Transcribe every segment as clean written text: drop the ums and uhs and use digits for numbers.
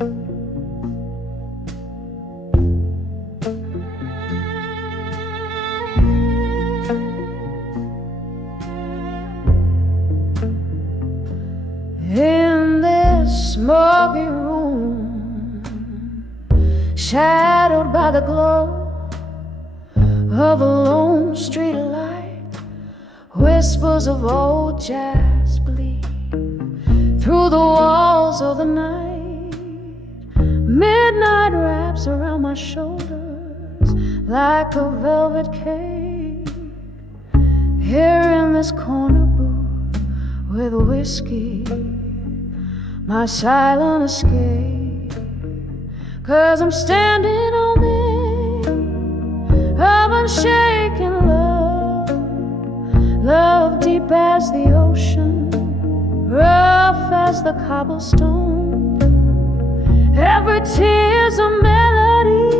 In this smoky room, shadowed by the glow of a lone street light, whispers of old jazz bleed through the walls of the night. Midnight wraps around my shoulders like a velvet cape. Here in this corner booth with whiskey, my silent escape. 'Cause I'm standing on the edge of unshaken love, love deep as the ocean, rough as the cobblestone. Every tear's a melody,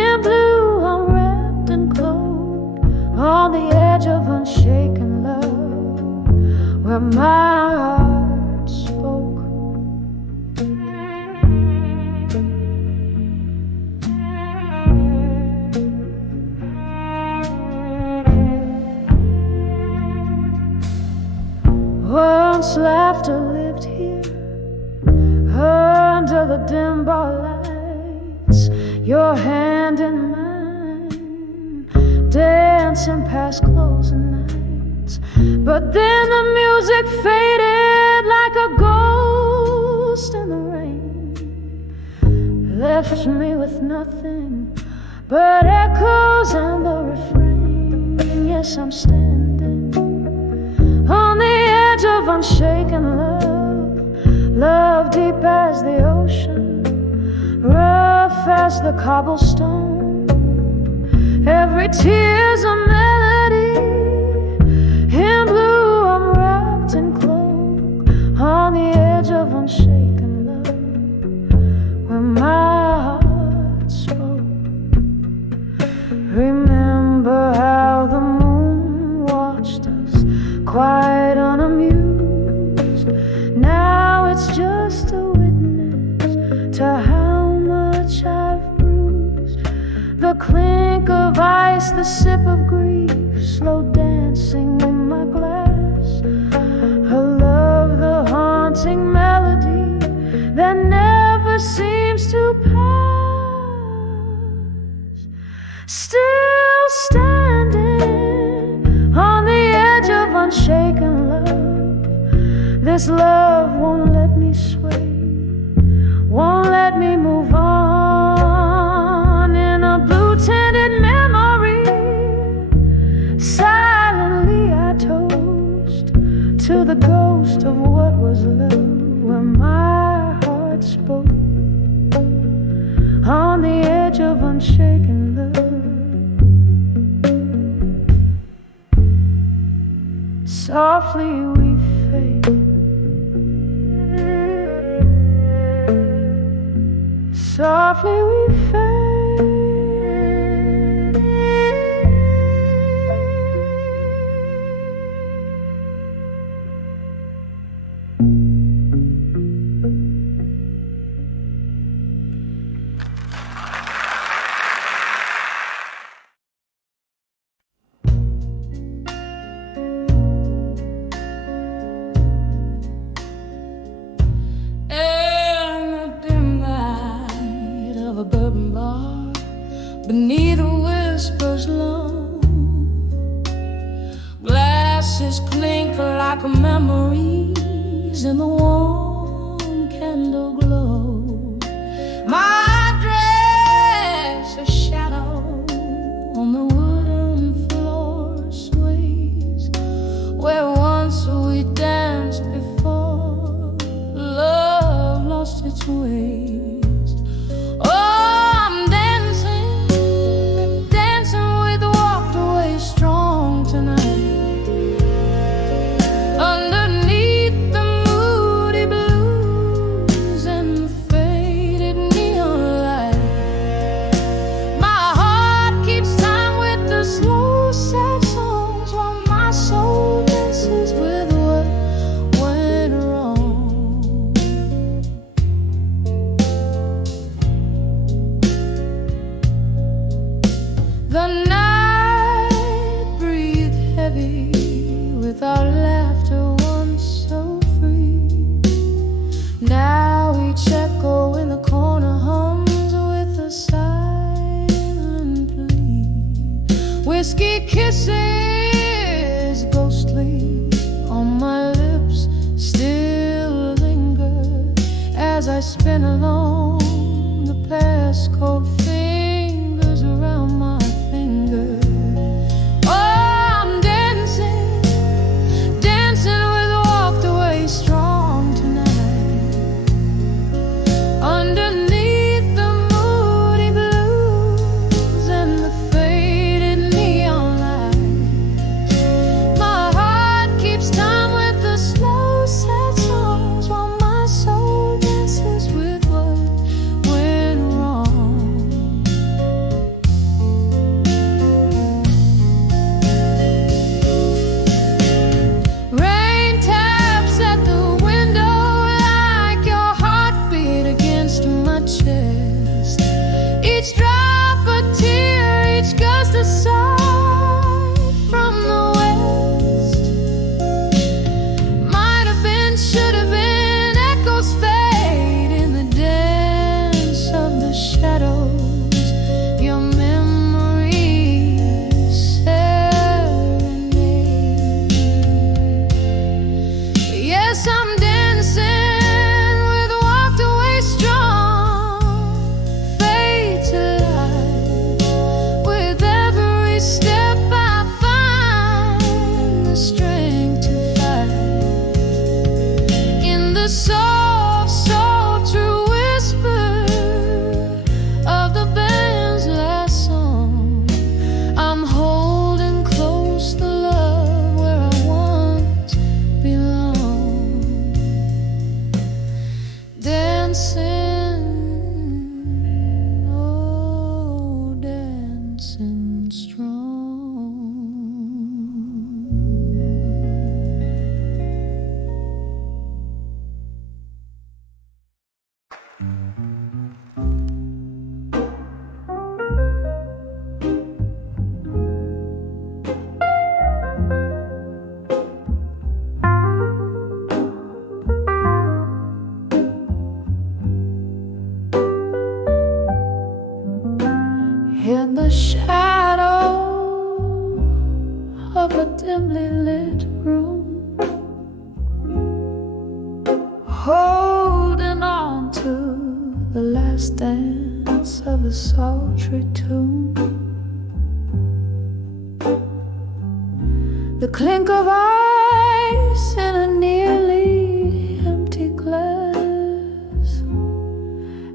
in blue I'm wrapped and clothed on the edge of unshaken love, where my heart spoke. Once laughter lived here, under the dim bar lights, your hand in mine, dancing past closing nights. But then the music faded like a ghost in the rain, left me with nothing but echoes and the refrain. Yes, I'm standing on the edge of unshaken love, love deep as the ocean, rough as the cobblestone. Every tear's a melody, in blue I'm wrapped in cloak, on the edge of unshaken love, where my heart spoke. Remember how the moon watched us, quite unamused. Now it's just a witness to how much I've bruised. The clink of ice, the sip of grief, slow dancing in my glass. Her love, the haunting melody that never seems to pass. Still standing on the edge of unshaken love, this love won't let me sway, won't let me move on. In a blue-tinted memory, silently I toast to the ghost of what was love, where my heart spoke, on the edge of unshaken love. Softly we fade, softly we fade. Beneath the whispers low, glasses clink like memories in the warm candle glow. My dress, a shadow on the wooden floor sways, where once we danced before love lost its ways. Underneath the moody blues and Kisses ghostly on my lips still linger as I spin along the past, cold fingers around my finger. Oh, I'm dancing, dancing with walked away strong tonight. Underneath the moody blues and the faded neon lights, my heart keeps time with the slow sad songs while my soul dances with what went wrong. Rain taps at the window like your heartbeat against my chest. Each drop a tear, each gust a sigh from the west. Might have been, should have been, echoes fade in the dance of the shadows. Your memory serenade. Yes, I'm dancing with walked away strong, fade to light. With every step I find the strength to fight. In the soft, sultry whisper of the band's last song, I'm holding close the love where I once belonged. Dancing, oh, dancing strong. In the shadow of a dimly lit room, holding on to the last dance of a sultry tune. The clink of ice in a nearly empty glass,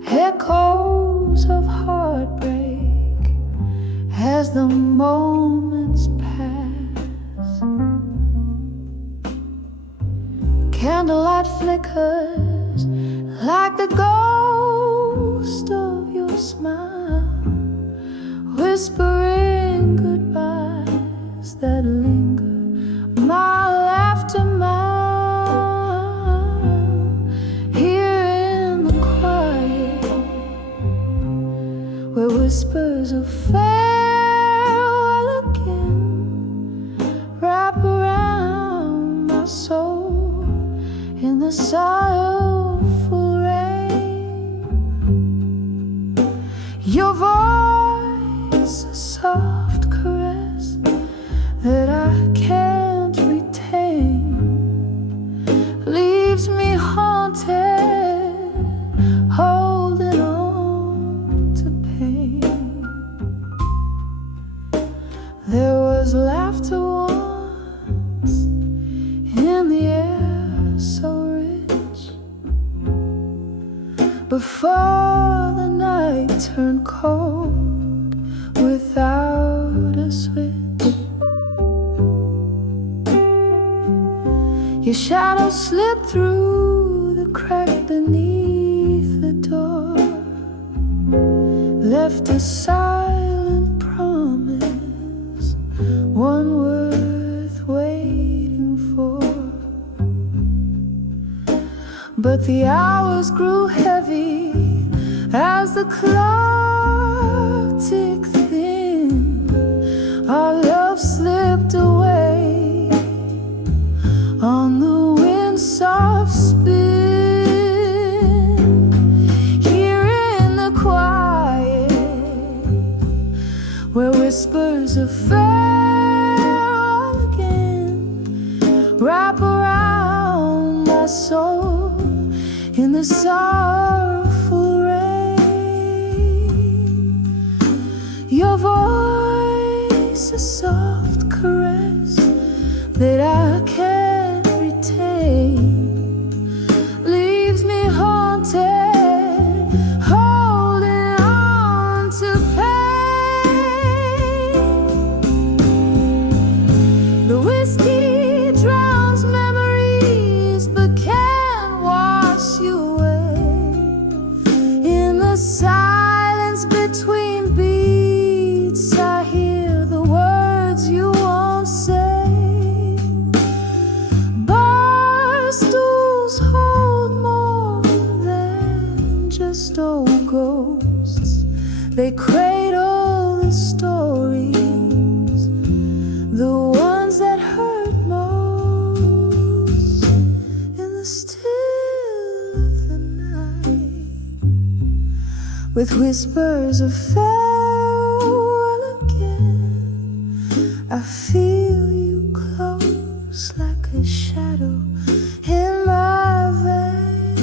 echoes of heartbreak as the moments pass. Candlelight flickers like the ghost of your smile, whispering goodbyes that linger mile after mile. Here in the quiet, where whispers of farewell again wrap around my soul in the soulful rain. Your voice, a soft caress that I can't retain, leaves me haunted, holding on to pain. There was laughter once in the air so rich, before the night turned cold without a switch. Your shadow slipped through the crack beneath the door, left a silent promise, one worth waiting for. But the hours grew heavy as the clock ticked thin. Our love slipped away on the wind's soft spin. Here in the quiet, where whispers of farewell in the sorrowful rain. Your voice, a soft caress that I can't retain, leaves me haunted, holding on to pain. The whiskey drowns memories but can't wash you away. In the silence between beats, I hear the words you won't say. Bar stools hold more than just old ghosts. They cradle the stories, the ones that hurt most, in the still of the night, with whispers of farewell again. I feel you close like a shadow in my vein.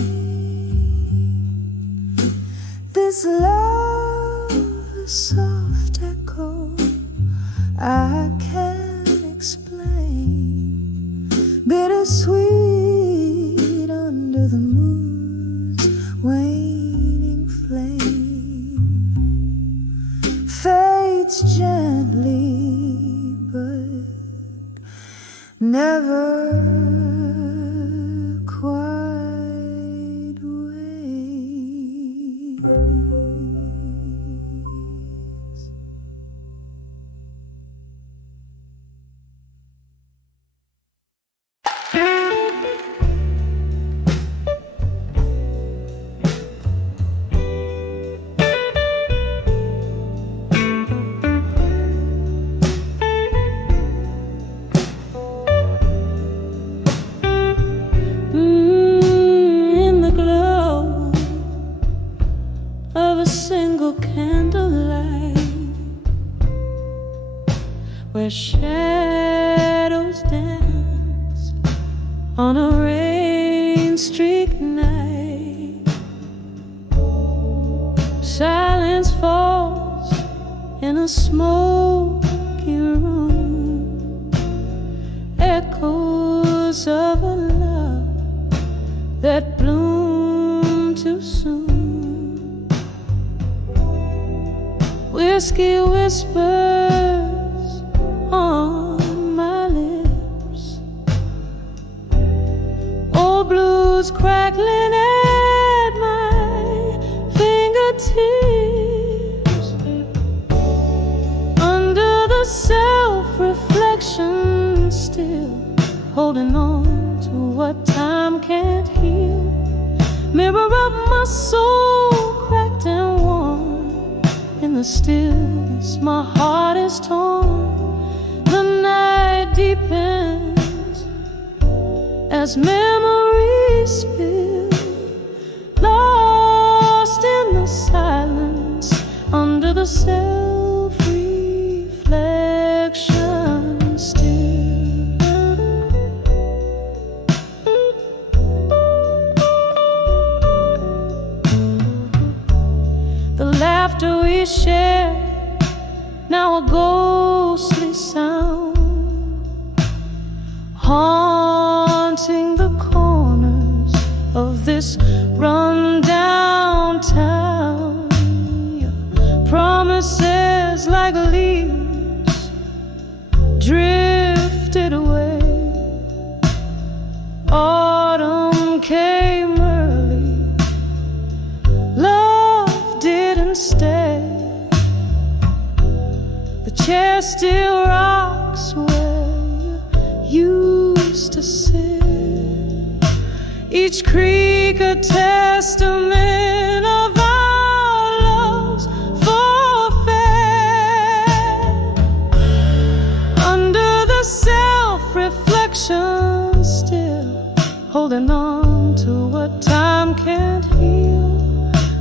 This love, a soft echo I can't explain, bittersweet under the moon's waning flame, fades gently but never quite wanes. In the glow of a single candlelight, where shadows dance on a rain-streaked night, silence falls in a smoky room, echoes of a love that bloomed too soon. Whiskey whispers on my lips, old blues crackling at my fingertips. Under the self-reflection, still holding on to what time can't heal. Mirror of my soul, cracked and worn. In the stillness, my heart is torn. The night deepens as memories spill, lost in the silence under the self-reflection still. The laughter we share, now a ghostly sound, haunting the corners of this run-down town. Your promises like leaves drifted away. Autumn came early, love didn't stay. The chair still rocks where you used to sit, each creak a testament of our love's forfeit. Under the self-reflection, still holding on to what time can't heal.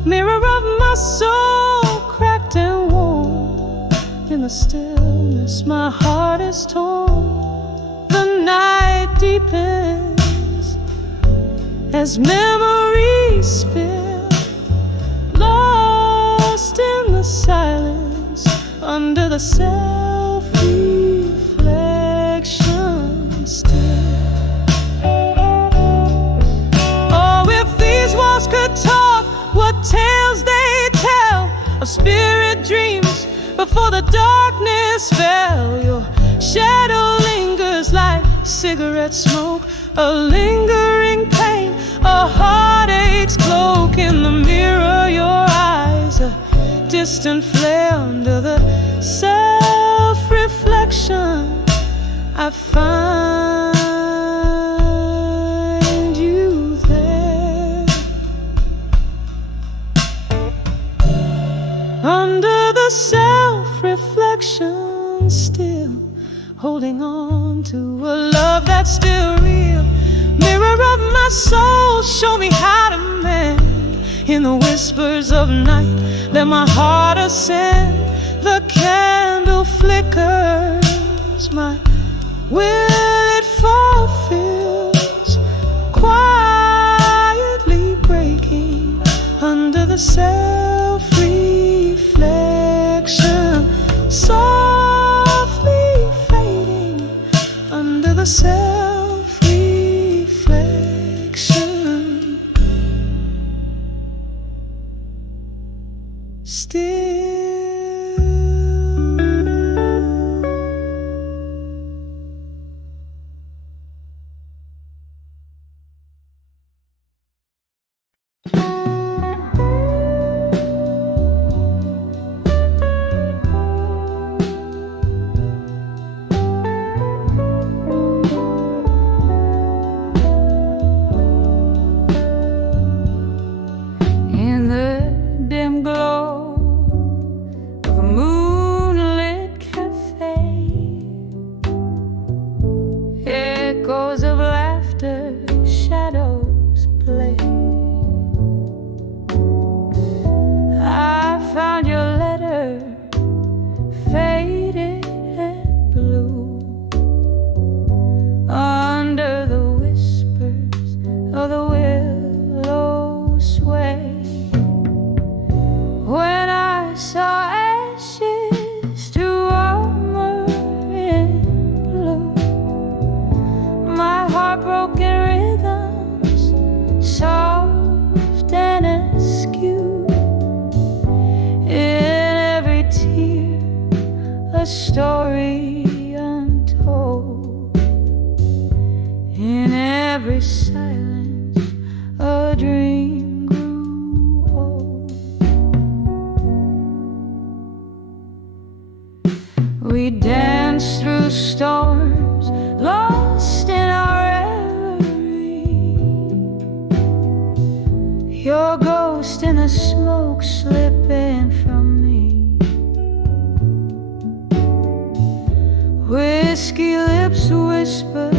Mirror of my soul, cracked and worn. In the stillness, my heart is torn. The night deepens as memories spill, lost in the silence under the self-reflection still. Oh, if these walls could talk, what tales they tell of spirit dreams before the darkness fell. Your shadow lingers like cigarette smoke, a lingering pain, a heartache's cloak. In the mirror, your eyes, a distant flare under the self-reflection. I find you there, under the self-reflection, still holding on to a love that's still real. Mirror of my soul, show me how to mend. In the whispers of night, let my heart ascend. The candle flickers, my will it fulfills, quietly breaking under the self-reflection, softly fading under the self-reflection. Still in the dim glow of a moonlit cafe, echoes of laughter, shadows play. I found your letter, faded and blue, under the whispers of the willow sway. When I saw ashes to armor in blue, my heartbroken rhythms, soft and askew. In every tear, a story untold. In every silence, a dream grew old. We danced through storms, lost in our reverie. Your ghost in the smoke slipping from me. Whiskey lips whisper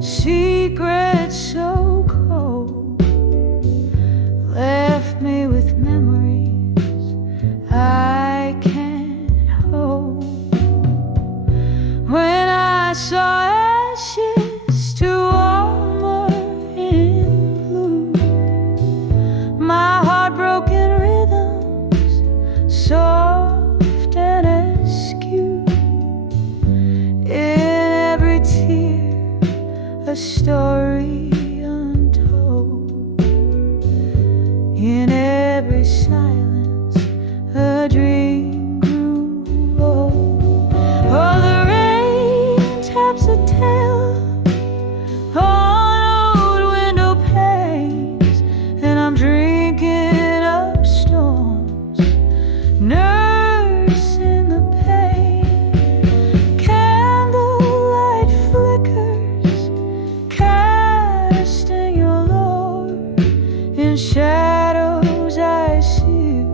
secrets so cold, left me with memories I can't hold. When I saw ashes to armor in blue, my heartbroken rhythms, soft and askew. In every tear, a story untold. In every silence, a dream grew old. Oh, the rain taps a tale on old window panes, and I'm drinking up storms, nursing the pain. Candlelight flickers, casting your lore. In shadows I see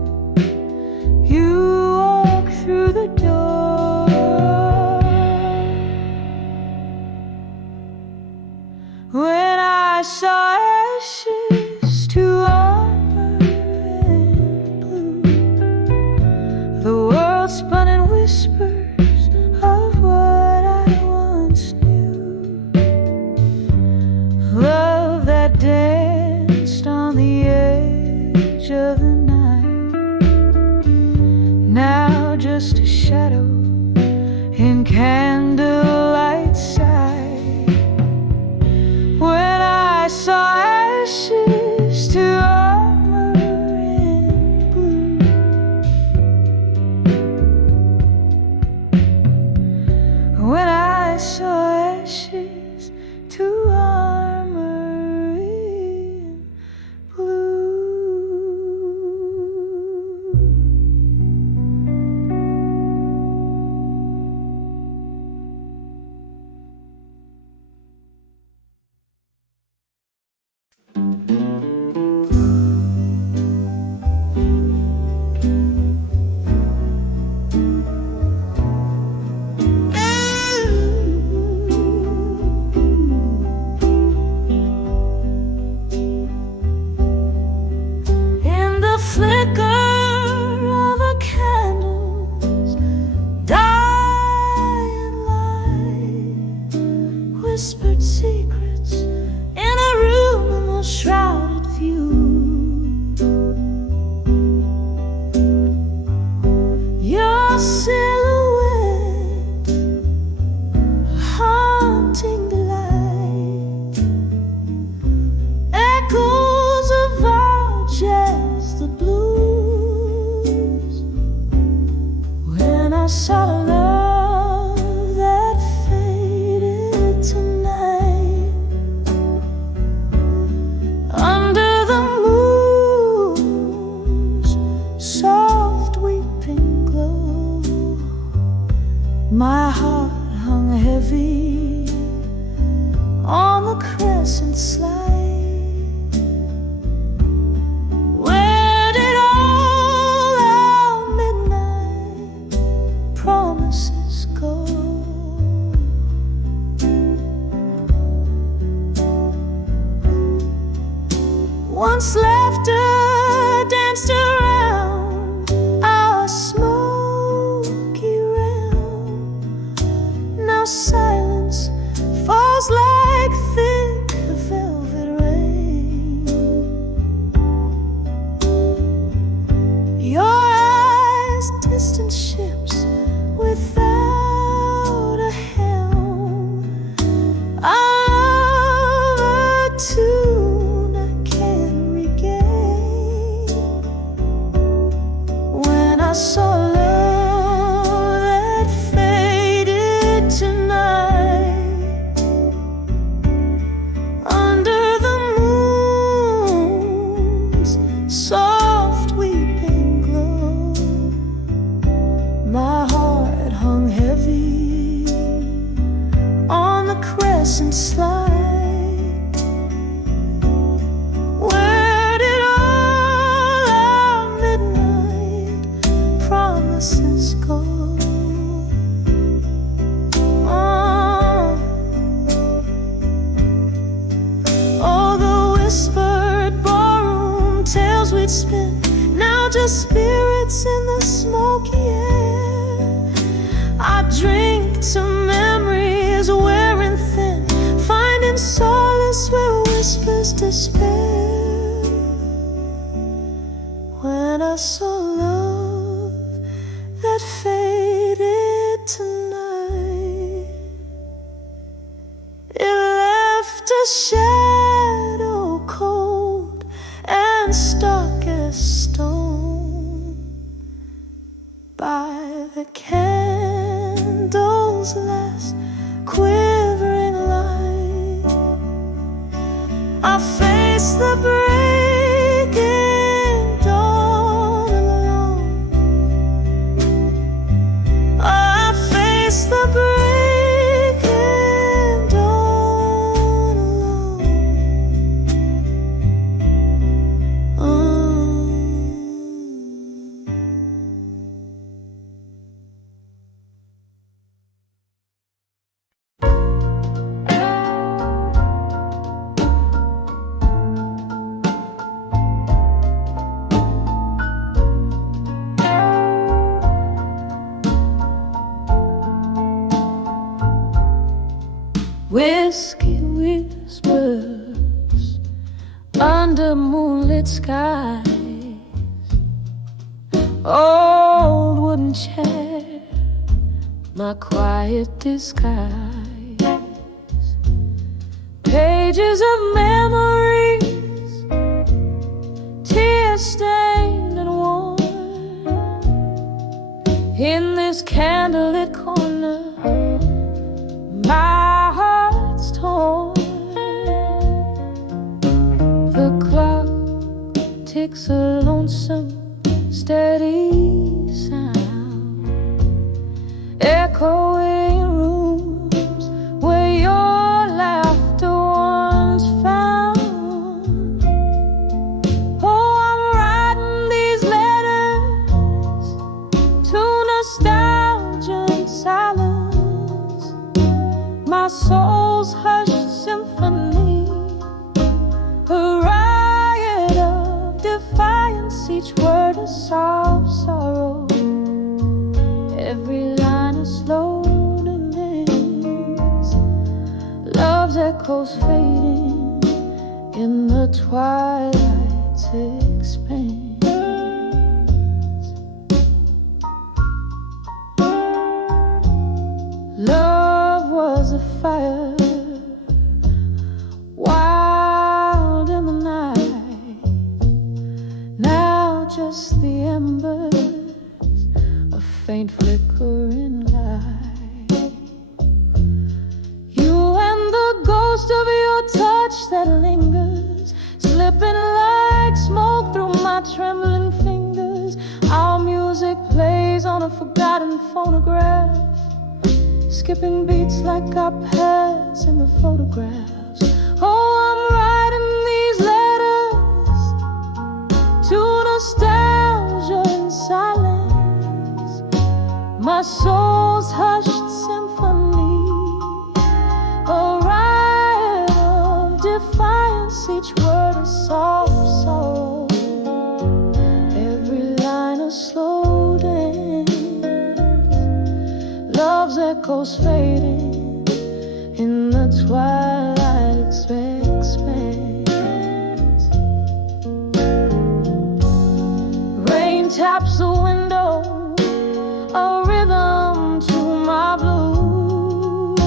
you edge of the night. Now just a shadow in candlelight sight. When I saw ashes to armor in blue, when I saw ashes to armor in blue. Whispered secrets in a room in a shrouded view. Your silhouette, a haunting delight, echoes of our jazz, the blues. When I saw love my heart hung heavy on the crescent slide. Where did all our midnight promises go? Once laughter danced around our smoky realm, now silence falls like thick velvet rain. Your eyes, distant ships without a helm, a tune I can't regain. When I saw love that faded tonight, under the moon's soft weeping glow, my heart hung heavy on the crescent slide. Where did all our midnight promises go? Oh, the whispered ballroom tales we'd spin, now just spirits in the smoky air. I drink to memories wearing thin, finding solace where whispers despair. When I saw love that faded tonight, it left a shadow cold and stark as stone by the candle's last quivering light. I face the breaking dawn alone. I face the breaking dawn whiskey whispers under moonlit skies. old wooden chair, my quiet disguise, pages of memories, tear stained and worn. In this candlelit corner, my heart's torn. The clock ticks a lonesome, steady sound, echoing rooms where your laughter once found. Oh, I'm writing these letters to nostalgia and silence, my soul's hushed symphony, a riot of defiance, each word a soft sorrow, every line a slow dance. Love's echoes fading in the twilight's expanse. Love was a fire, wild in the night. Now just the embers, a faint flickering light. You and the ghost of your touch that lingers, slipping like smoke through my trembling fingers. Our music plays on a forgotten phonograph, skipping beats like our past in the photographs. Oh, I'm writing these letters to nostalgia and silence, my soul's hushed symphony, a riot of defiance, each word a soft sorrow, every line a slow dance. Love's echoes fading in the twilight's expanse. Rain taps the window, a rhythm to my blues,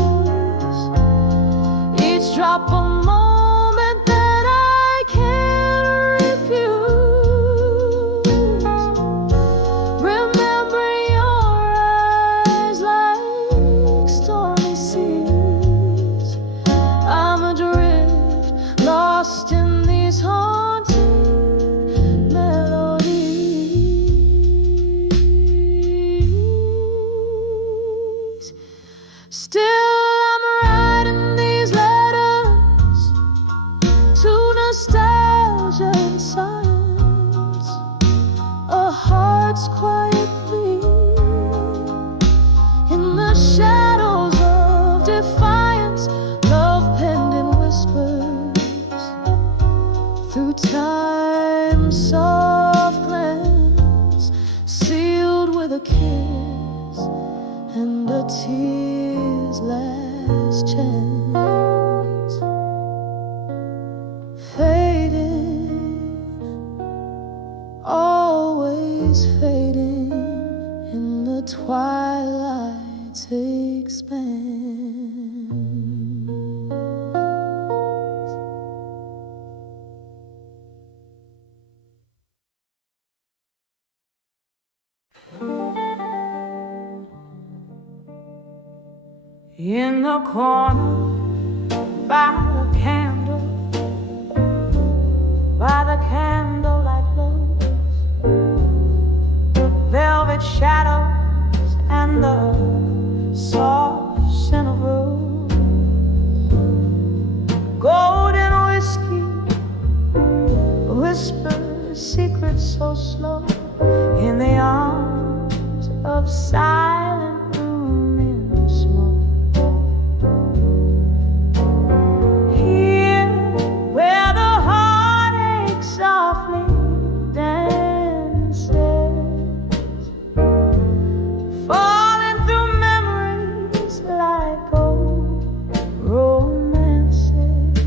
each drop a moment that I can't refuse. Remembering your eyes like stormy seas, I'm adrift, lost in these haunting melodies. Still I'm writing these letters to nostalgia and science, a heart's quiet plea in the shadows of defiance. Love penned in whispers through time's soft glance, sealed with a kiss and a tear's last chance. Fading, always fading in the twilight's expanse. In the corner, by the candlelight glows, velvet shadows and the soft scent of rose, golden whiskey whispers secrets so slow in the arms of silent room in smoke. Here where the heartache softly dances, falling through memories like old romances,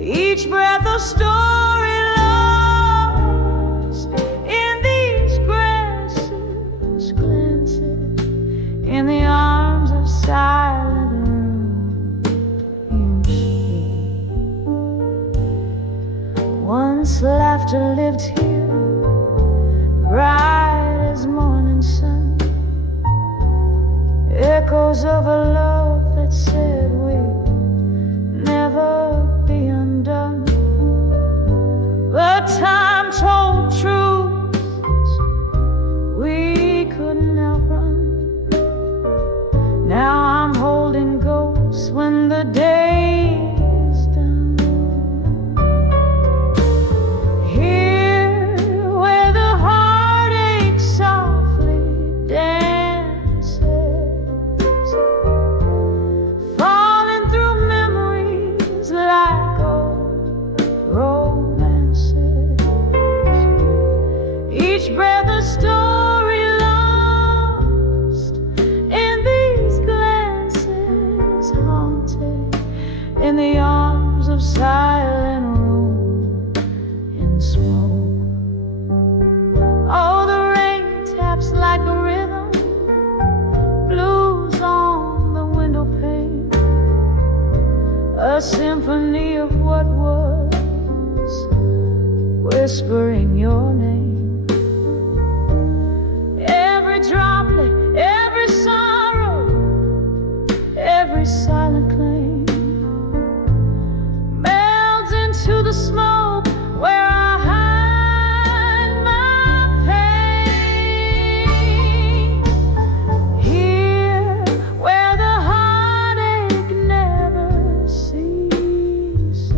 each breath a story lost in the laughter lived here, bright as morning sun, echoes of a love that said we'd never be undone. But time told truths we couldn't outrun. Now I'm holding ghosts when the day is done. Here where the heartache softly dances, falling through memories like old romances. Each breath a story lost in these glances, haunted in the arms of silent room in smoke. Oh, the rain taps like a rhythm, blues on the window pane, a symphony of what was, whispering your name. Every droplet, every sorrow, every silent claim melds into the smoke where I hide my pain. Here where the heartache never ceases,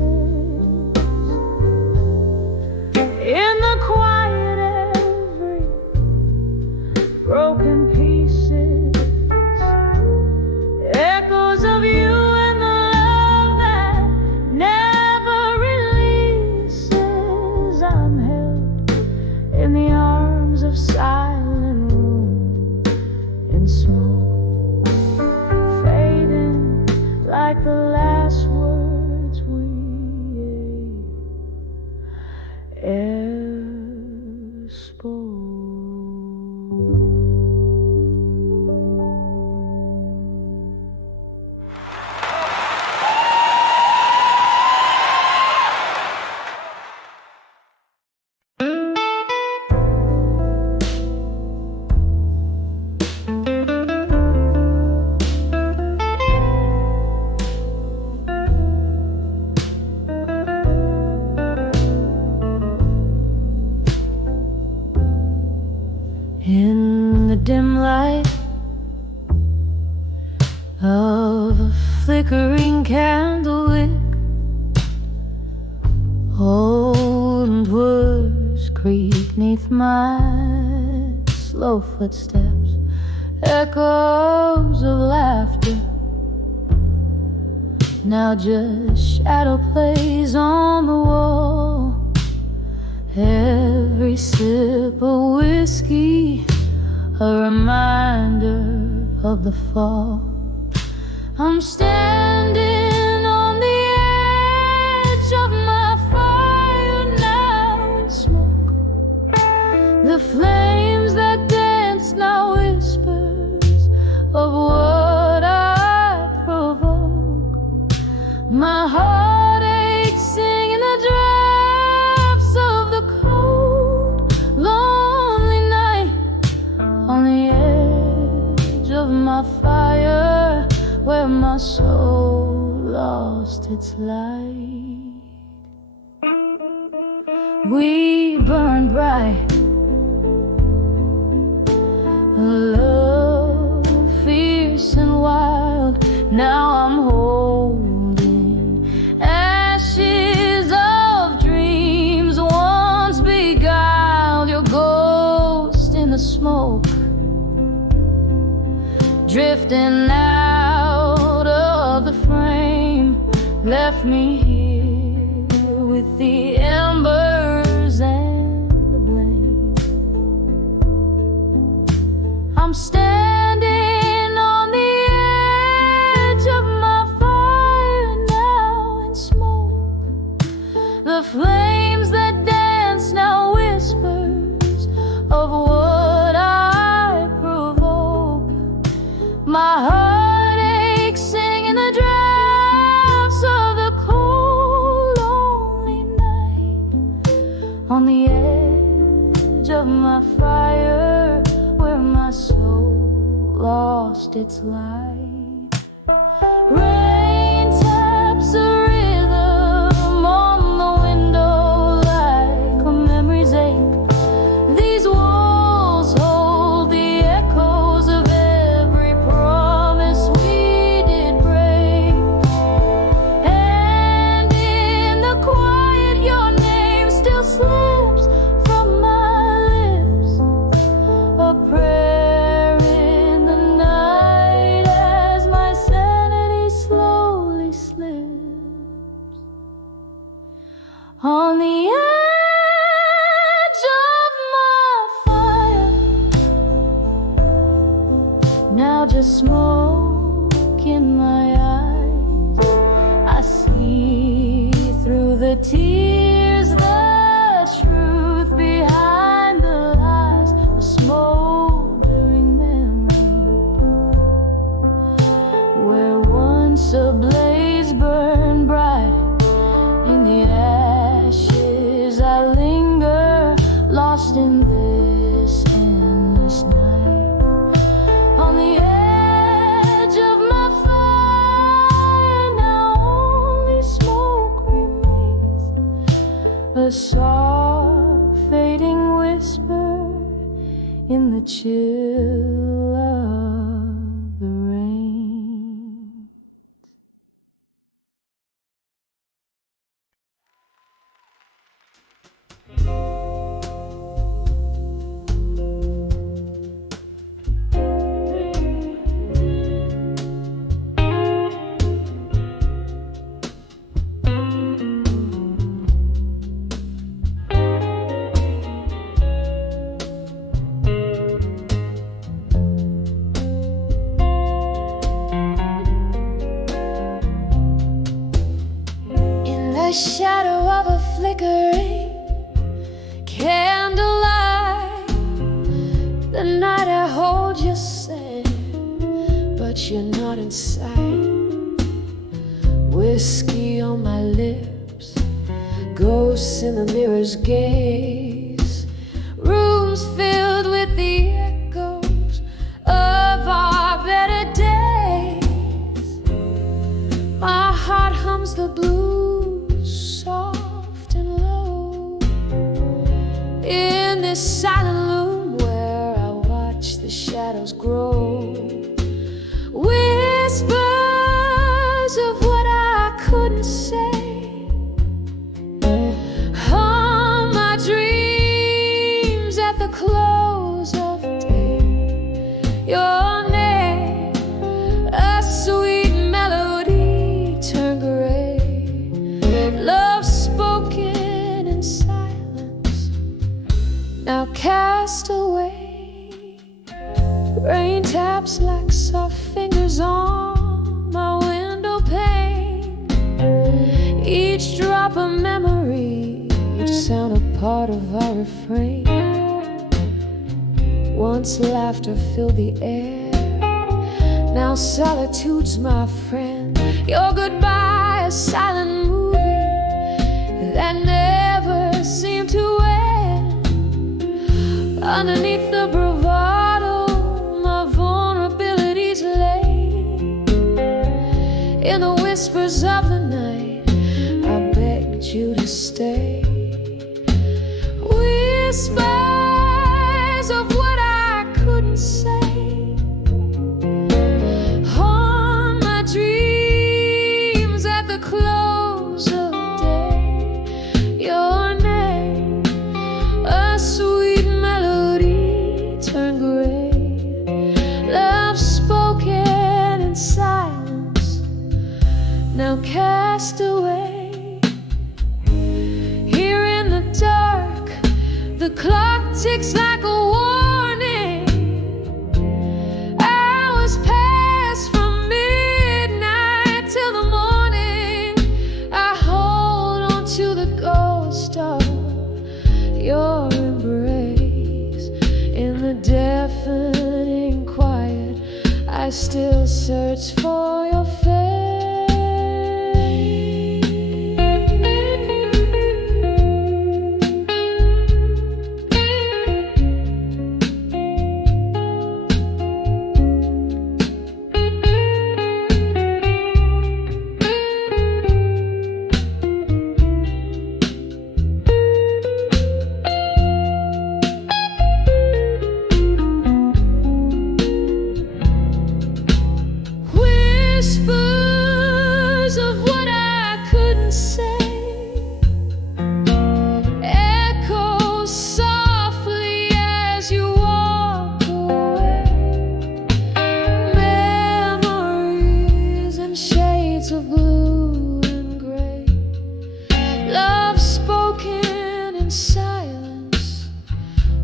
in the quiet every broken pieces, echoes of you and the love that never releases. I'm held in the arms of silent room in smoke, fading like the last words we ever spoke. In the dim light of a flickering candle wick, old words creak neath my slow footsteps, echoes of laughter. Now just shadow plays on the wall. Every sip of whiskey, a reminder of the fall. I'm standing on the edge of my fire now in smoke. The flames that dance now whispers of what I provoke. My heart aches singing the drafts of the cold, lonely night on the edge of my fire, where my soul lost its light. We burn bright, a love fierce and wild. Now I'm holding ashes of dreams once beguiled. Your ghost in the smoke, drifting out of the frame, left me here with the embers and the blame. I'm standing on the edge of my fire now in smoke. The flames that dance now whispers of what I provoke. My heart aches singing the drafts of the cold, the edge of my fire, where my soul lost its light. Rain taps a rhythm on the window like a memory's ache. These walls hold the echoes of every promise we did break. And in the quiet, your name still slips from my lips, a prayer in the night as my sanity slowly slips. On the edge of my fire, now just smoke in my eyes. I see through the tears the truth behind the lies, a smoldering memory where once a blaze burned bright. In the ashes I linger, lost in this endless night. On the edge of my fire, now only smoke remains, a soft fading whisper in the chill of the rain. In the shadow of a flickering candlelight, the night I hold you sad, but you're not in sight. Whiskey on my lips, ghosts in the mirror's gaze, rooms filled with the echoes of our better days. My heart hums the blues, soft and low, in this silent room where I watch the shadows grow. Whispers of what I couldn't say, hum my dreams at the close of day. Your name, a sweet melody, turned gray. Love spoken in silence, now cast away. Rain taps like soft fingers on my window pane. Each drop a memory, each sound a part of our refrain. Once laughter filled the air, now solitude's my friend. Your goodbye, a silent movie that never seemed to end. Underneath the bravado, my vulnerabilities lay. In the whispers of the night, I begged you to stay. Whispers of what I couldn't say, haunt my dreams at the close of day. Your name, a sweet melody, turned gray. Love spoken in silence, now cast away. Here in the dark, the clock ticks like a warning. Hours pass from midnight till the morning. I hold on to the ghost of your embrace. In the deafening quiet, I still search for your face.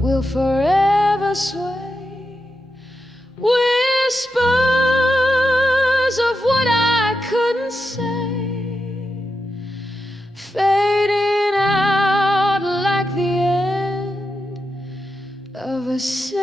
will forever sway. Whispers of what I couldn't say, fading out like the end of a serenade.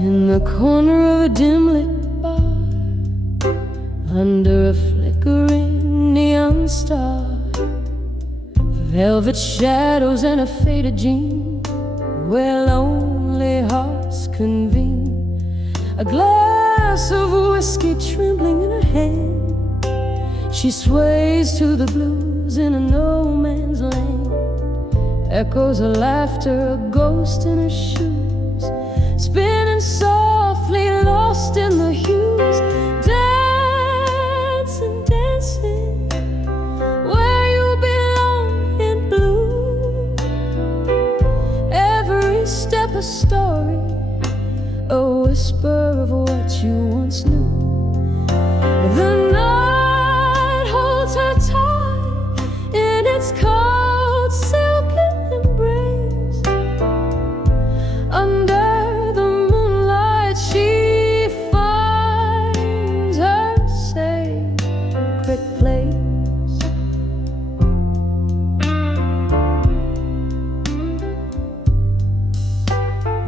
In the corner of a dim-lit bar, under a flickering neon star, velvet shadows and a faded jean, where lonely hearts convene. A glass of whiskey trembling in her hand, she sways to the blues in a no-man's land. Echoes of laughter, a ghost in her shoes, spinning softly, lost in the hues. Dancing, dancing, where you belong in blue. Every step a story, a whisper of what you once knew. The night holds her tight in its cold silken embrace. Under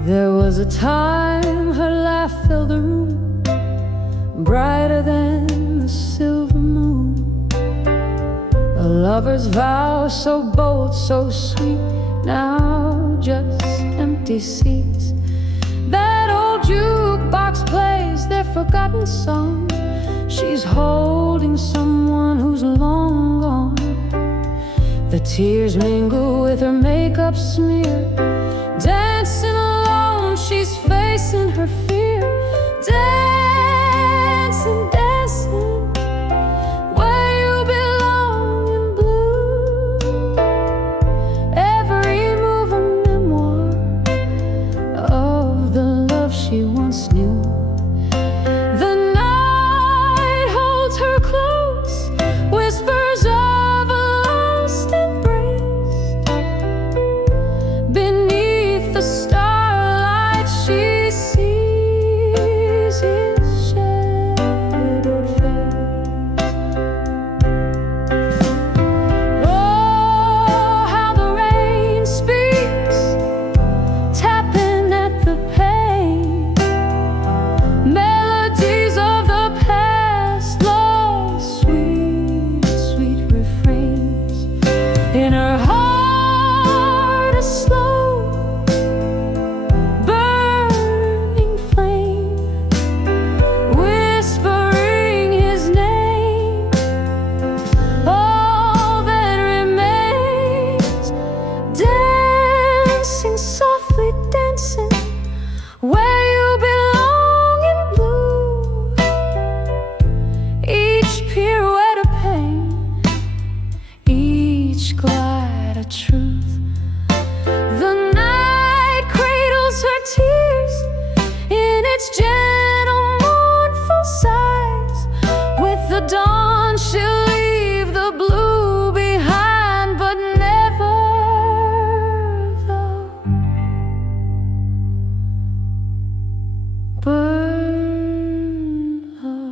there was a time her laugh filled the room, brighter than the silver moon. A lover's vow so bold, so sweet, now just empty seats. That old jukebox plays their forgotten song. She's holding someone who's long gone. The tears mingle with her makeup smear. Dancing alone, she's facing her fear. Dancing, dancing, where you belong in blue. Every move a memoir of the love she once knew. The night holds her close, whispers of a lost embrace. Beneath the starlight, she sees his shadowed face. Oh, how the rain speaks, tapping at the pane. Melodies of the past, lost, sweet, sweet refrains. In her heart, a slow burning flame, whispering his name. All that remains, dancing softly, dancing where you belong in blue. Each pirouette a pain, each glide a truth. The night cradles her tears in its gentle, mournful sighs. With the dawn, she'll leave the blue behind, but never the burn love.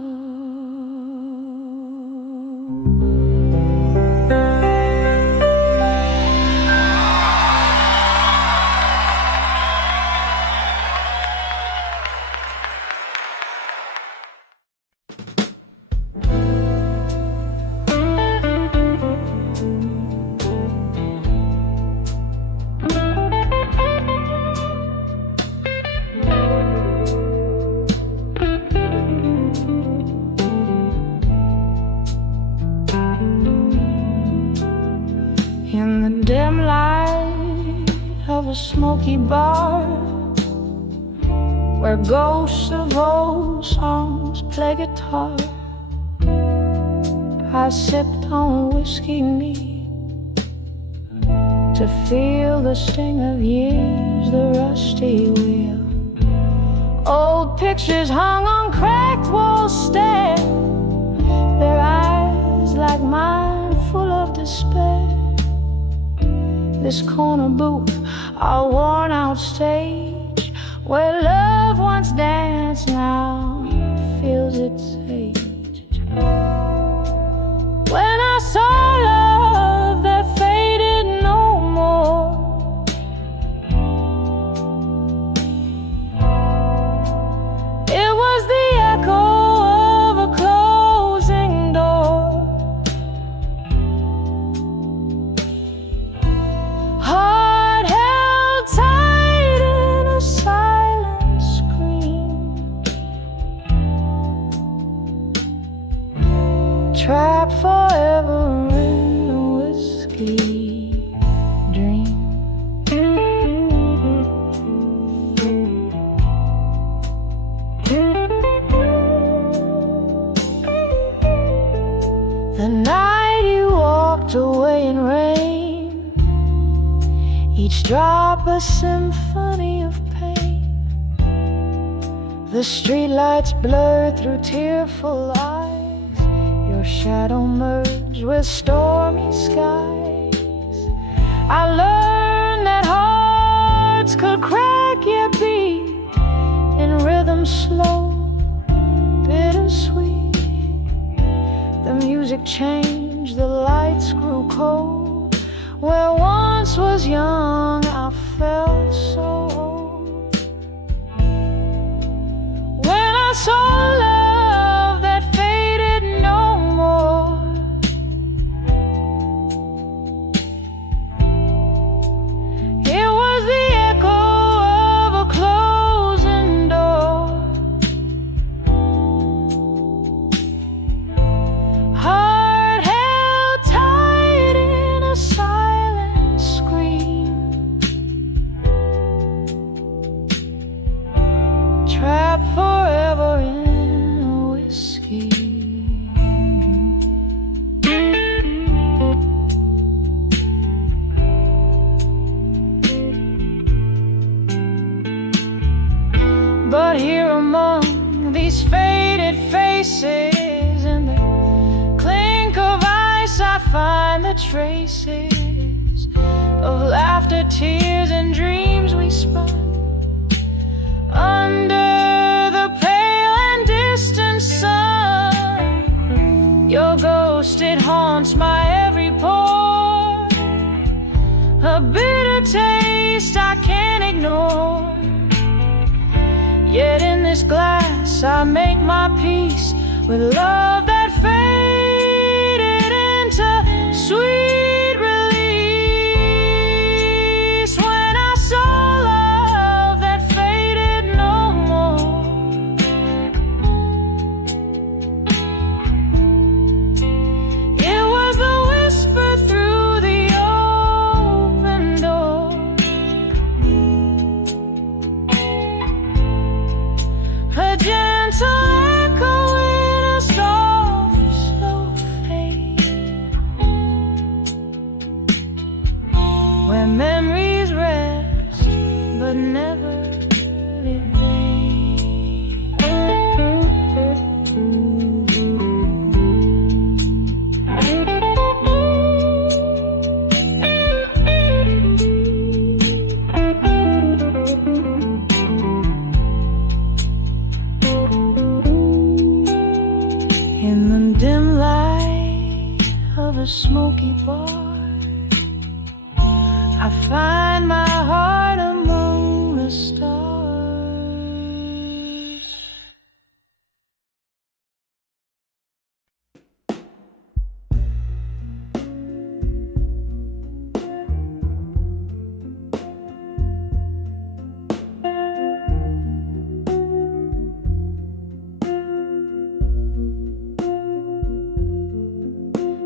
In the dim light of a smoky bar, where ghosts of old songs play guitar, I sipped on whiskey neat to feel the sting of years, the rusty wheel. Old pictures hung on cracked walls stare, their eyes like mine full of despair. This corner booth, our worn out stage, where love once danced now feels its age. When I saw love that faded no more, it was the echo of a closing door. Heart held tight in a silent scream, trapped forever in a whiskey dream. The night you walked away in rain, each drop a symphony of pain. The streetlights blurred through tearful eyes, your shadow merged with stormy skies. I learned that hearts could crack yet beat in rhythm slow, bittersweet. The music changed, the lights grew cold. Where once was young, I felt so old. When I saw love that faded no more, it was the echo of a closing door. Heart held tight in a silent scream, trapped forever in a whiskey dream. But here among these faded faces, in the clink of ice, I find the traces of laughter, tears, and dreams we spun under the pale and distant sun. Your ghost, it haunts my every pore, a bitter taste I can't ignore. Yet in this glass I make my peace with love that faded into sweet release. When I saw love that faded no more, it was the whisper through the open door, a gentle echo in a soft, slow fade, where memories rest but never evade. In the dim light of a smoky bar, I find my heart among the stars.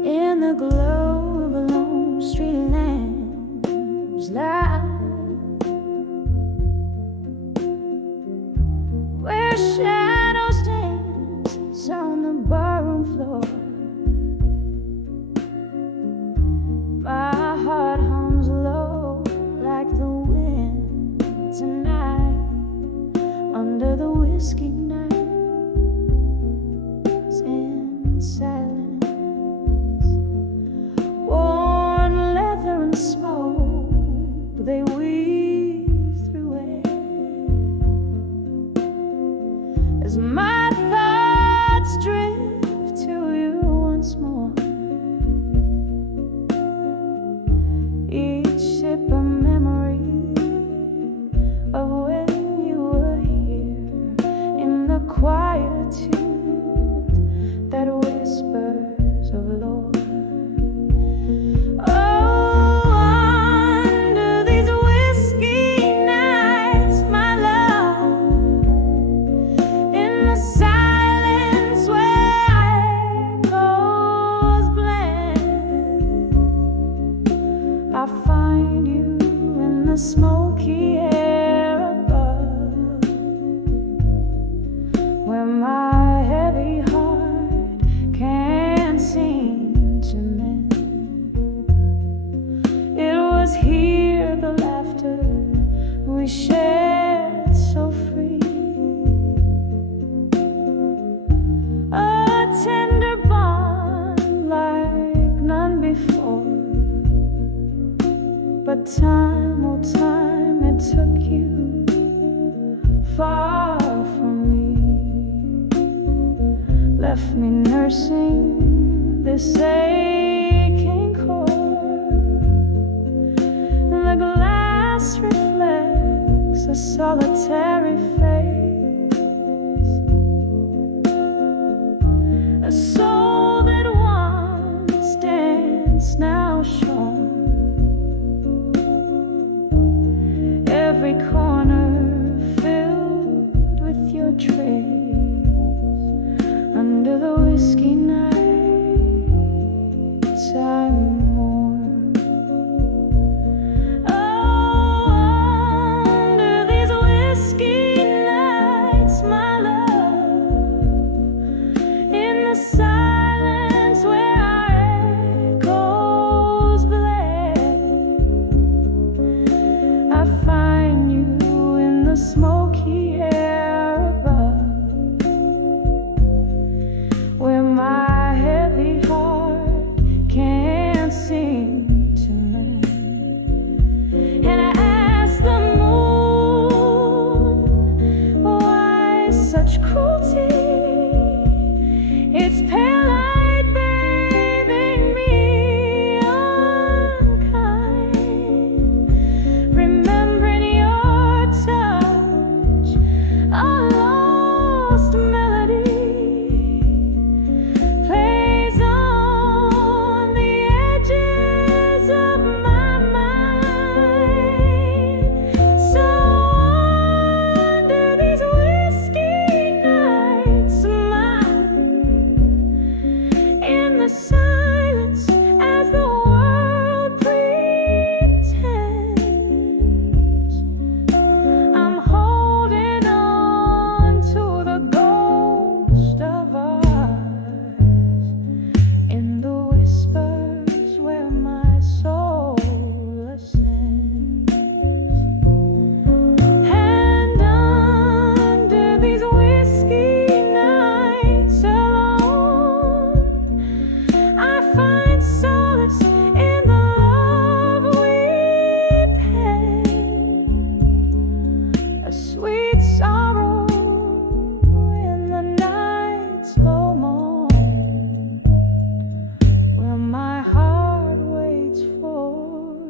In the glow of a lone street lamp, But time, oh time, it took you far from me, left me nursing this aching chord. The glass reflects a solitary face, a soul that once danced, now shone. Every corner filled with your trace. Under the whiskey nights I mourn. Oh, under these whiskey nights, my love, in the silence where our echoes bled, I find you in the smoky air above, where my heavy heart can't seem to mend. And I ask the moon, why such cruelty? It's pale light bathing me unkind, remembering your touch, a lost melody plays on the edges of my mind. So under these whiskey nights, in the silence as the world pretends, I'm holding on to the ghost of us in the whispers where my soul ascends. And under these whiskey nights alone, I find solace in the love we pen, a sweet sorrow in the night's low moan, where my heart waits for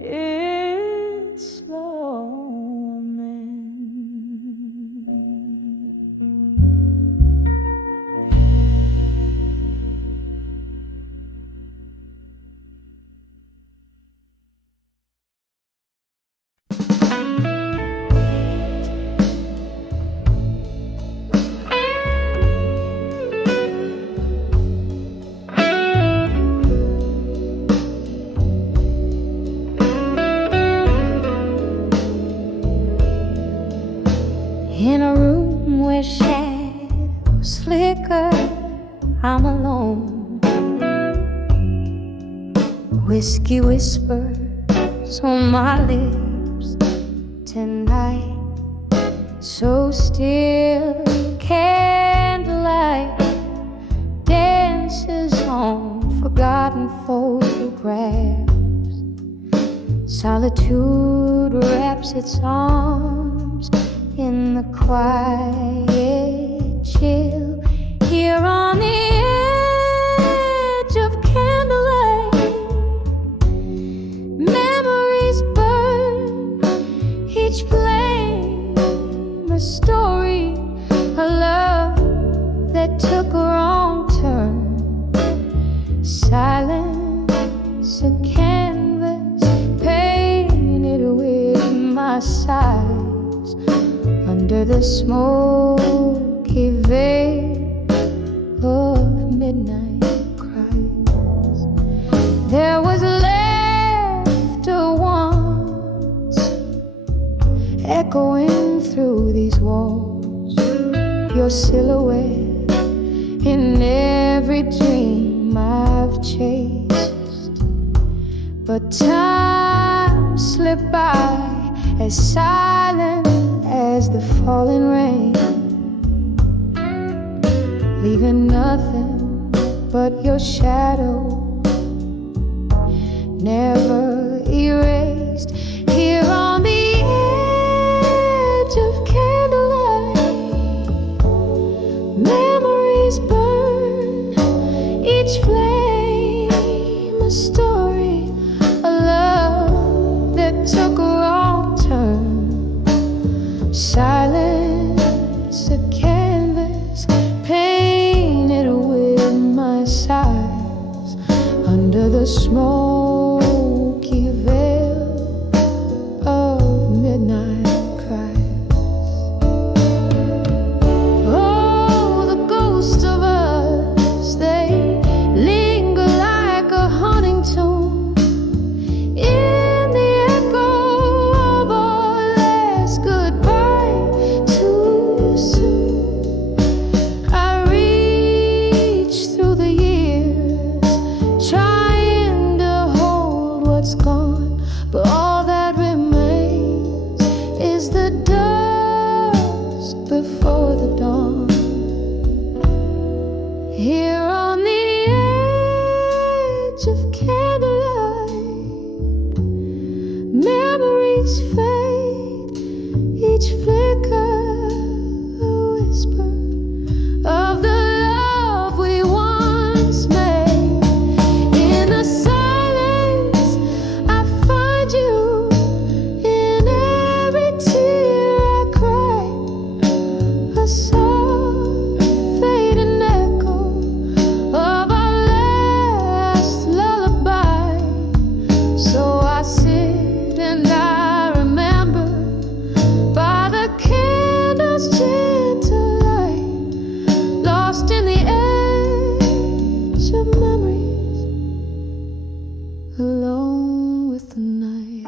its slow mend. In a room where shadows flicker, I'm alone. Whiskey whispers on my lips tonight, so still. Candlelight dances on forgotten photographs. Solitude wraps its arms in the quiet chill. Here on the edge of candlelight, memories burn, each flame a story, a love that took a wrong turn. Silence, a canvas painted with my sighs, under the smoky veil of midnight cries. There was laughter once, echoing through these walls, your silhouette in every dream I've chased. But time slipped by as silent as the falling rain, leaving nothing but your shadow. never erased. Here on the edge of candlelight, memories burn, each flame a story, a love that took a wrong turn. Silence, a canvas painted with my sighs under the smoky veil of midnight cries. Oh, the ghosts of us, they linger like a haunting tune in the echo of our last goodbye too soon. I reach through the years, trying to hold what's gone, but all that remains is the dusk before the dawn. Here on the edge of candlelight, memories fade, each flicker a whisper of the love we once made. In the silence, I find you in every tear I cry, a soft fading echo of our last lullaby. So I sit and I remember by the candle's gentle light, lost in the edge of memories, alone with the night.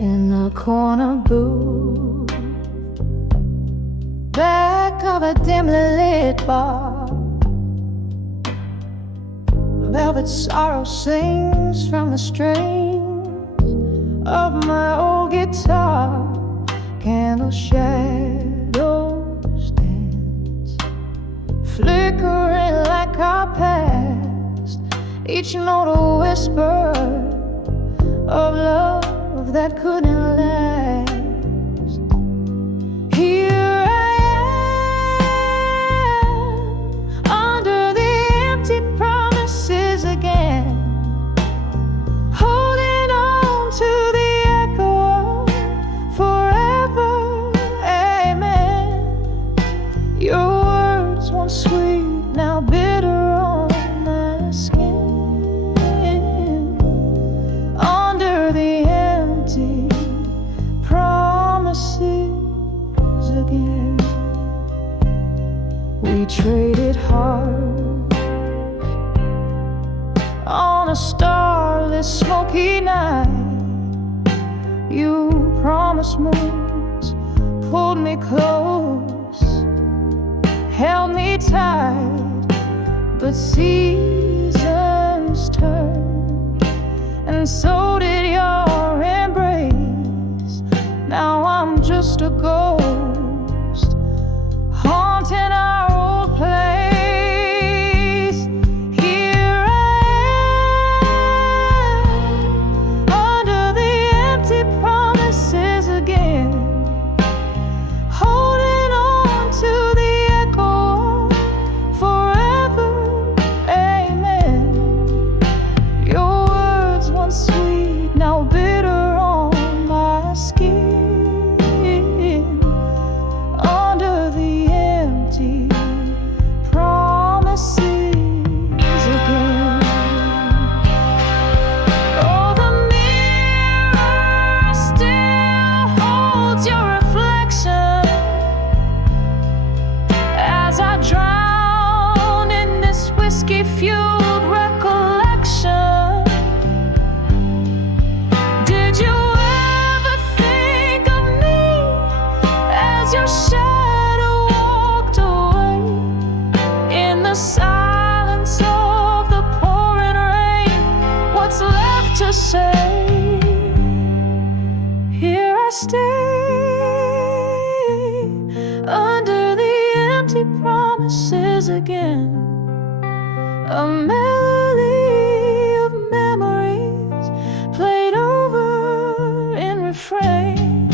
In a corner booth, back of a dimly lit bar, velvet sorrow sings from the strings of my old guitar. Candle shadows dance, flickering like our past, each note a whisper of love that couldn't last. Here I am, under the empty promises again, holding on to the echo of forever, amen. Your words once sweet, now bitter on my skin. Under the empty promises again, we traded hearts on a starless, smoky night. You promised moons, pulled me close, held me tight, but seasons turn, and so did your embrace. Now I'm just a ghost, haunting our old place. Here I am, under the empty promises again, holding on to the echo of forever, amen. Your words once sweet, now bitter stay under the empty promises again. A melody of memories played over in refrain.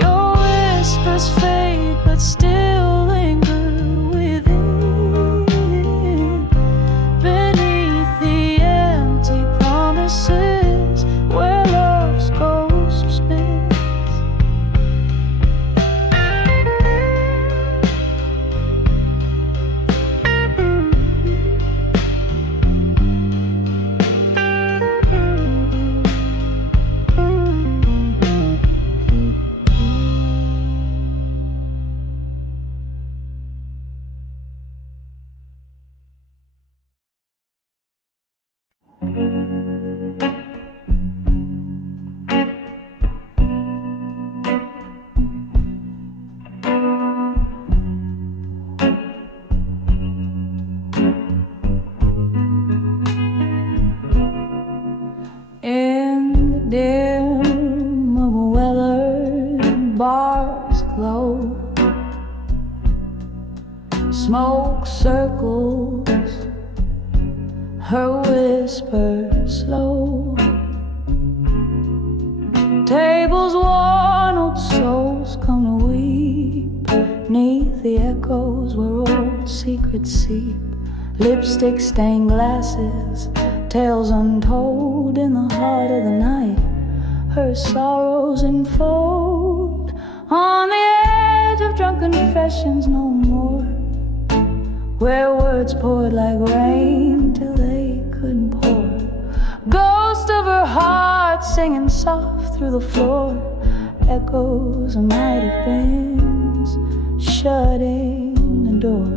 Your whispers fade but still linger within, beneath the empty promises where love's ghost spins. In the dim of weathered bars glow, smoke circles, her whisper slow. Tables worn, old souls come to weep 'neath the echoes where old secrets seep. Lipstick stained glasses, tales untold in the heart of the night. Her sorrows unfold on the edge of drunken confessions no more, where words poured like rain till they couldn't pour. Ghost of her heart singing soft through the floor, echoes of mighty bands shutting the door.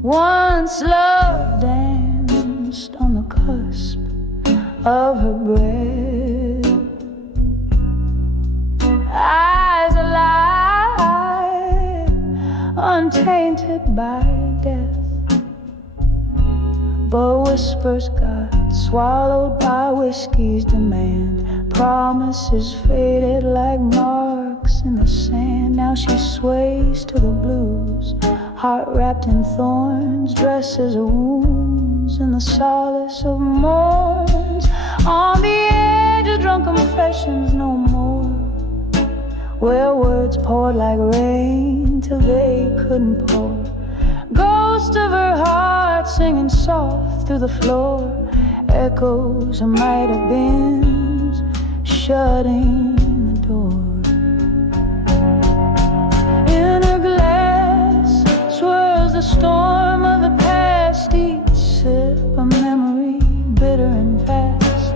Once love danced on the cusp of her breath, eyes alive, untainted by death. But whispers got swallowed by whiskey's demand. Promises faded like marks in the sand. Now she sways to the blues, heart wrapped in thorns, dresses her wounds in the solace of mourns. On the edge of drunken confessions no more, where words poured like rain till they couldn't pour. Ghost of her heart singing soft through the floor, echoes of might have been shutting the door. In her glass swirls the storm of the past, each sip a memory bitter and fast.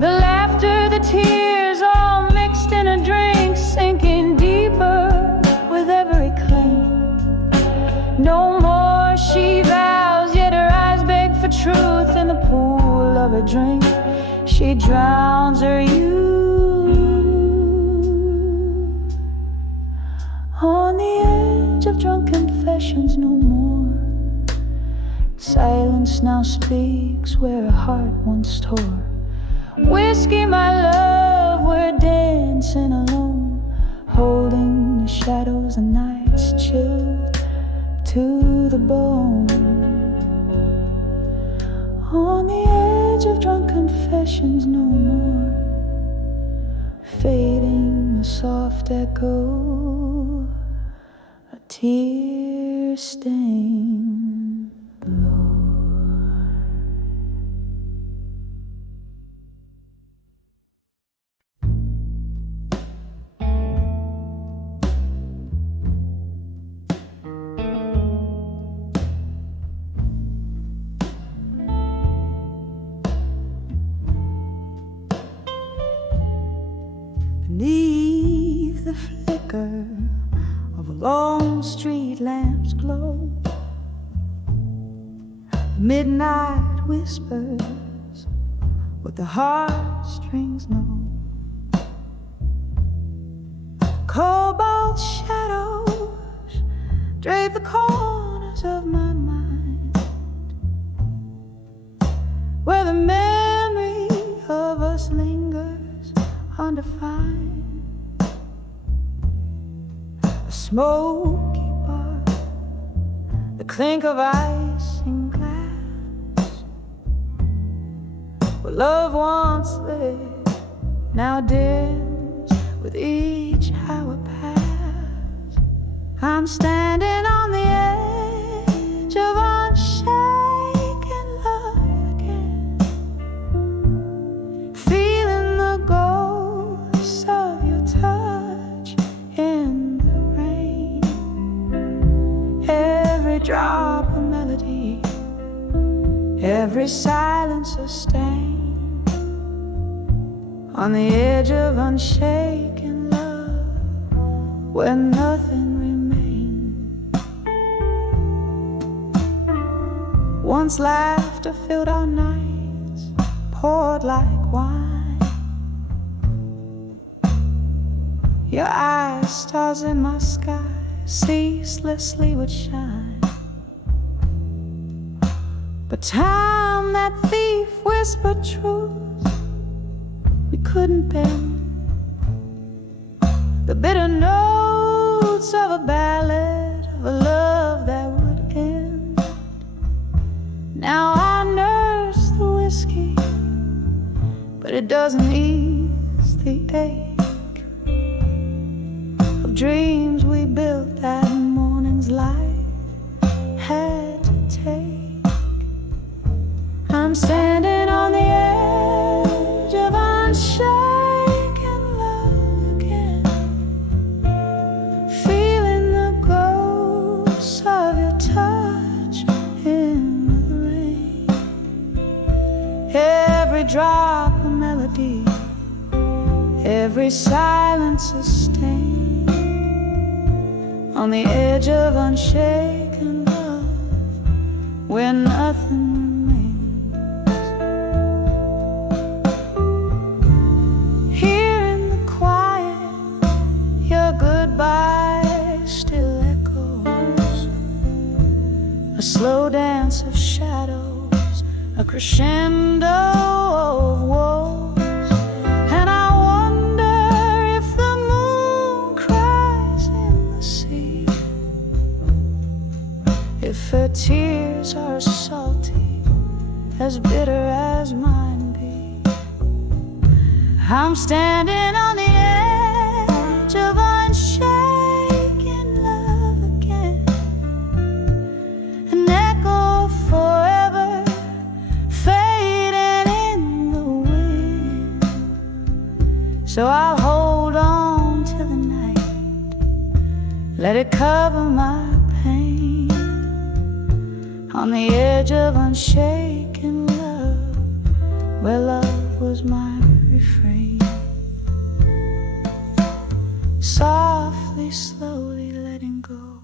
The laughter, the tears all mixed in a drink, sinking deeper with every clink. No more she vows, yet her eyes beg for truth. In the pool of her drink she drowns her youth. On the edge of drunken confessions no more, silence now speaks where her heart once tore. Whiskey, my love, we're dancing alone, holding the shadows and nights chilled to the bone. On the edge of drunken confessions no more, fading a soft echo, a tear-stained floor. Beneath the flicker of a lone street lamp's glow, midnight whispers what the heartstrings know. Cobalt shadows drape the corners of my mind. where the memory of us lingers undefined. A smoky bar, the clink of ice in glass, where love once lived, now dims with each hour past. I'm standing on the edge of unshaken love again, feeling the ghost of your touch in the rain. Every drop a melody, every silence a stain, on the edge of unshaken love, where nothing remains. Once laughter filled our nights, poured like wine. Your eyes, stars in my sky, ceaselessly would shine. But time, that thief, whispered truth we couldn't bend. The bitter notes of a ballad, of a love that would end. Now I nurse the whiskey, but it doesn't ease the ache of dreams we built that morning's light had to take. I'm standing on the edge of unshaken love again, feeling the ghost of your touch in the rain. Every drop a melody, every silence a stain, on the edge of unshaken love, where nothing goodbye still echoes, a slow dance of shadows, a crescendo of woes. And I wonder if the moon cries in the sea, if her tears are as salty, as bitter as mine be. I'm standing on the edge of unshaken love again, an echo forever fading in the wind. So I'll hold on to the night, let it cover my pain, on the edge of unshaken love, where love was my refrain. Softly, slowly letting go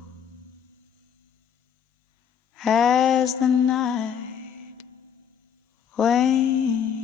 as the night wanes.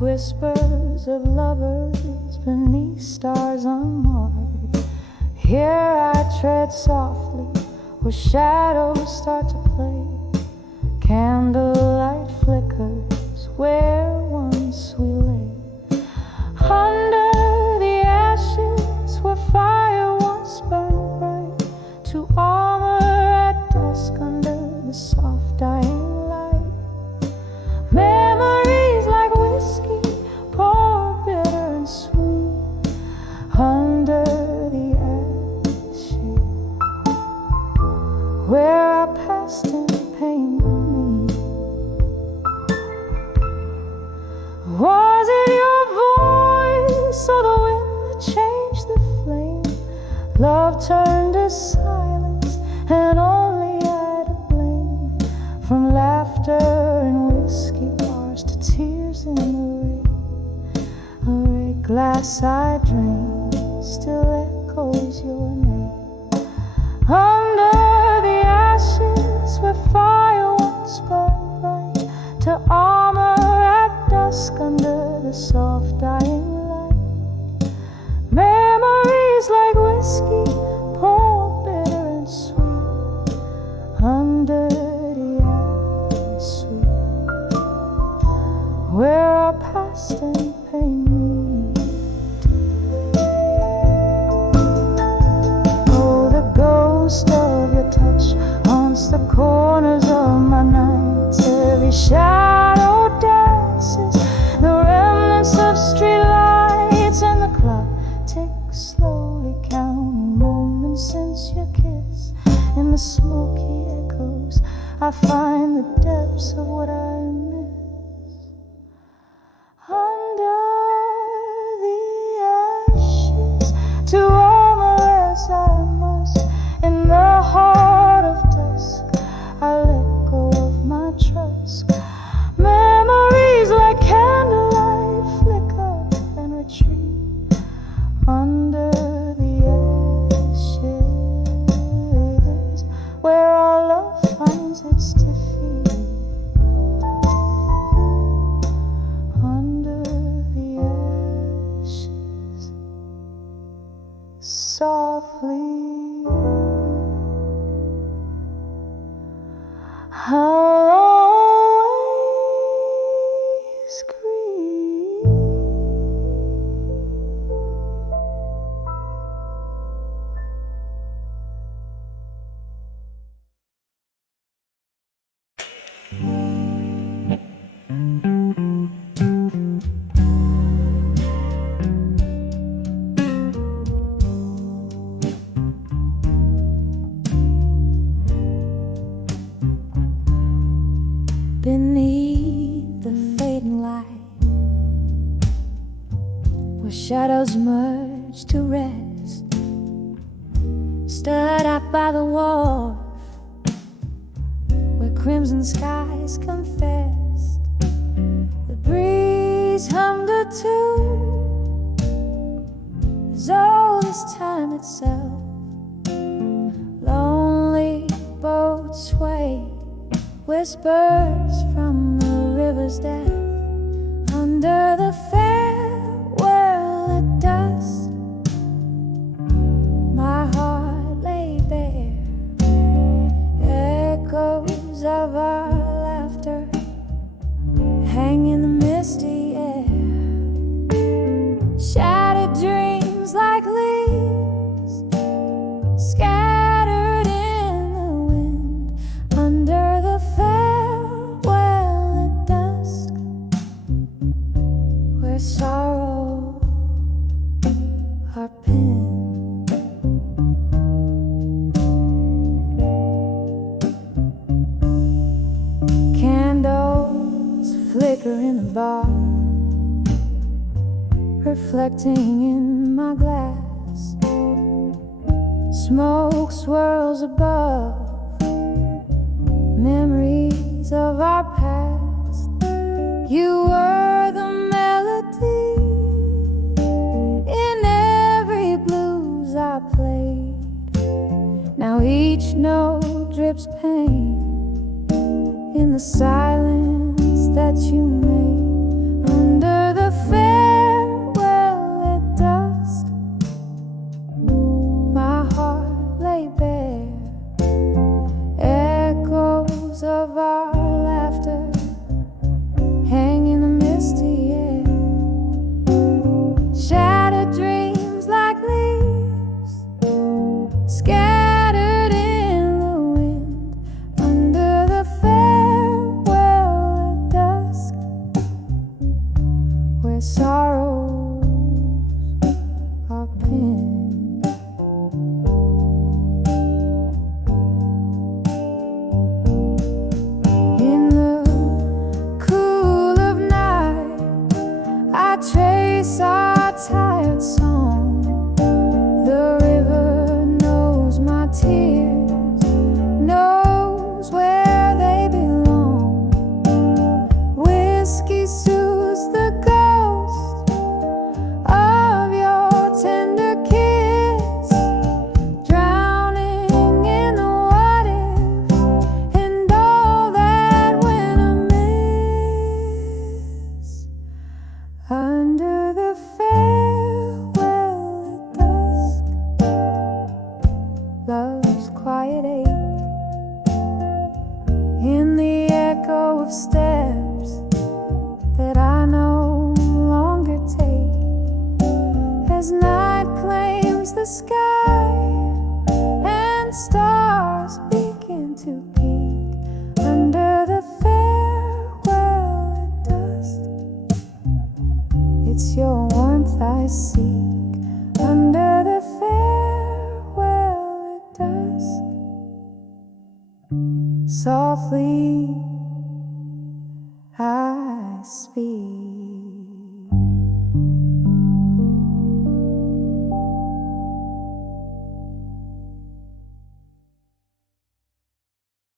Whispers of lovers beneath stars unmarked. Here I tread softly where shadows start to play. Candlelight flickers where once we lay. Under the ashes where fire once burned bright. To armor at dusk under the soft dying light. Memories like whiskey pour bitter and sweet under the ashes where our past and pain meet. Was it your voice or the wind that changed the flame? Love turned to silence and only I to blame. From laughter and whiskey bars to tears in the rain. A red glass I drain still echoes your name. Under the ashes where fire once burned bright. To armor at dusk under the soft dying light. Memories like whiskey pour bitter and sweet under the ashes sweet where our past and pain meet. Oh, the ghost of your touch haunts the corners of my nights. Every shadow dances, the remnants of street lights, and the clock ticks slowly, counting moments since your kiss. In the smoky echoes, I find the depths of what I miss. Under the ashes, to armor as I must. In the heart of dusk, I let go of my trust. Beneath the fading light, where shadows merge to rest, stood up by the wharf, where crimson skies confessed. The breeze hummed a tune as old as time itself. Lonely boats sway, whispers from the river's depth. Under the farewell at dusk, my heart lay bare. Echoes of our laughter hang in the misty air. Shattered dreams like leaves scattered in the wind. Under the farewell at dusk, where sorrow are pinned. Candles flicker in the bar, reflecting in my glass. Smoke swirls above, memories of our past. You were the melody in every blues I played. Now each note drips pain in the silence that you made. Under the farewell at dusk, my heart lay bare. Echoes of our laughter hang in the misty air. Shattered dreams like leaves scattered in the wind. Under the farewell at dusk, where sorrows are pinned. In the cool of night, I trace our tired song. The river knows my tears, knows where they belong. Whiskey soothes the ghost of your tender kiss, drowning in the what if and all that went amiss. Under the farewell at dusk, love's quiet ache in the echo of steps that I no longer take. As night claims the sky and stars begin to peek. Under the farewell at dusk, it's your warmth I seek. Under the farewell at dusk, softly I speak.